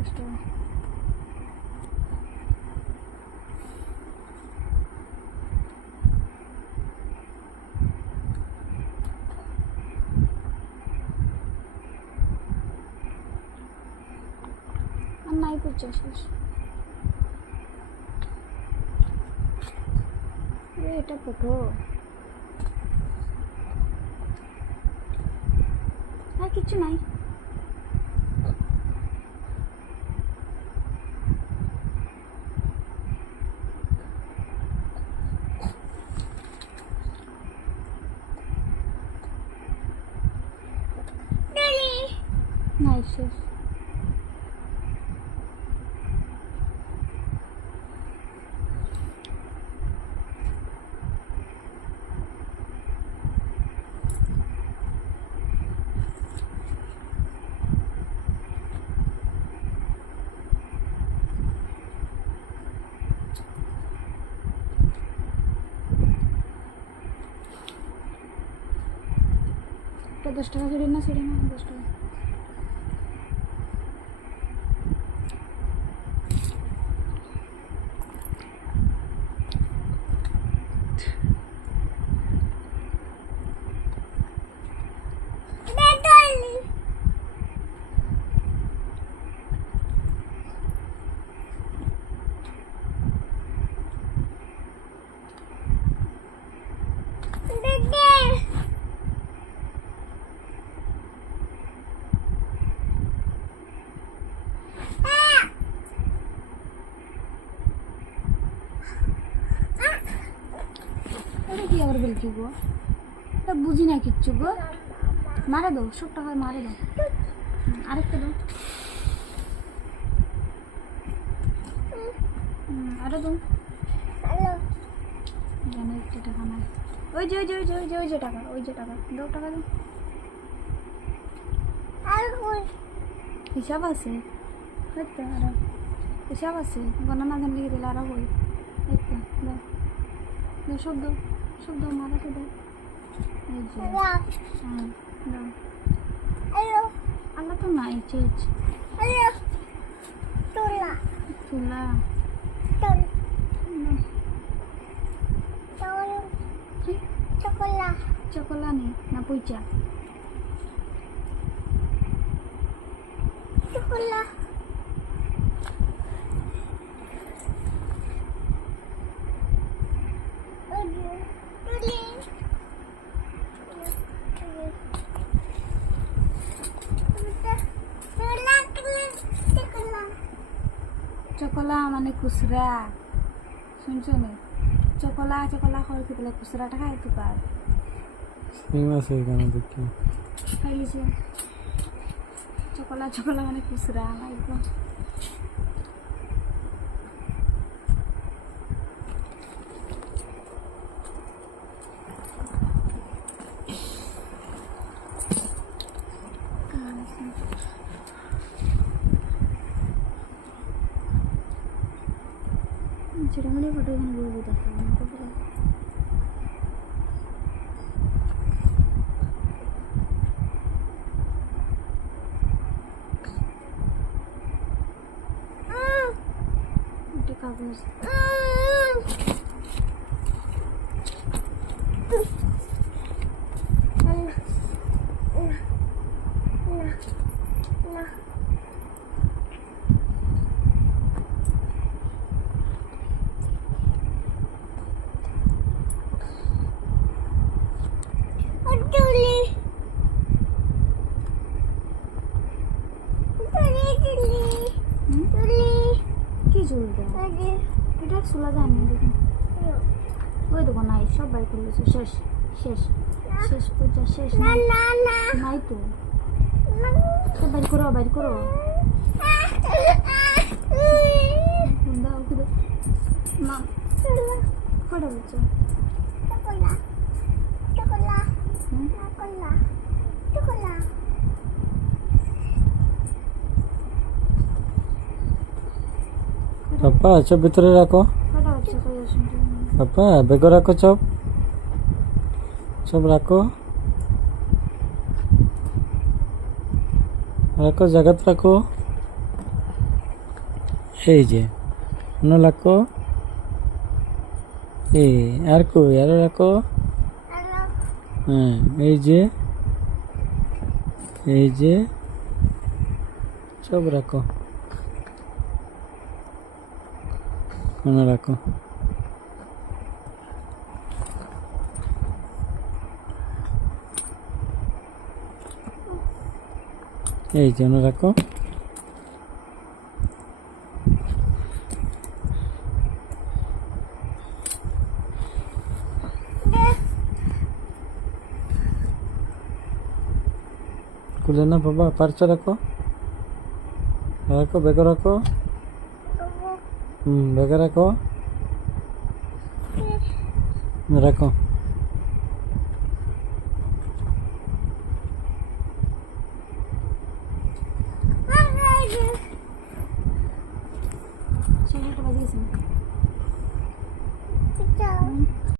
10 টাকা। আর নাই 50 এটা কত? আর কিছু নাই। নাই শেষ। এটা 10 টাকা করে না, সেটা না 10 টাকা। এটা কি আবার বলছি গো? এটা বুঝি না কিচ্ছু গো। মারে দাও, সব টাকা মারে দাও। আরেকটা দাও। আরো দাও। জানো একটা টাকা নাই। ওই যে ওই যে ওই যে ওই যে ওই যে টাকা, ওই যে টাকা দাও, টাকা দাও। হিসাব আছে, হয়তো আরো হিসাব আছে, গণনা ধান লিখে দিলে আরো বই। হয়তো দাও দাও, সব দাও, সব দাও, মারাকে দাও। এই যে হ্যাঁ দাও। আল্লাহ তো নাই চেয়েছ তুলা চকলা নেই না পইচা চকলা মানে খুচরা শুনছো নি? চকলা চকলা খাওয়ার কি বলে, খুচরাটা খাই তো পার দেখি খাইছে। চকলা চকলা মানে খুচরা নাই তো। সেটা মানে ফটো এখানে বলবো দেখো এটা কাগজ। কি চুলটা এটা চুলা যায় না দেখুন, ওই দেখো নাই, সব বাই করলেছে। শেষ শেষ শেষ পূজা শেষ নাই তো। বাইর করো বাইর করো, দাও মা কটা বলছো? পাপা চপ ভিতরে রাখো, কটা বাচ্চা কই আসুন পাপা বেগে রাখো, চপ চপ রাখো, রাখো জায়গাত রাখো। এই যে অন্য রাখো এই আর কই আরো রাখো হ্যাঁ এই যে সব রাখো অন্য রাখো এই যে অন্য রাখো খুলে না বাবা পারছো রাখো রাখো বেগে রাখো বেগে রাখো রাখো সেটা বাজিয়েছেন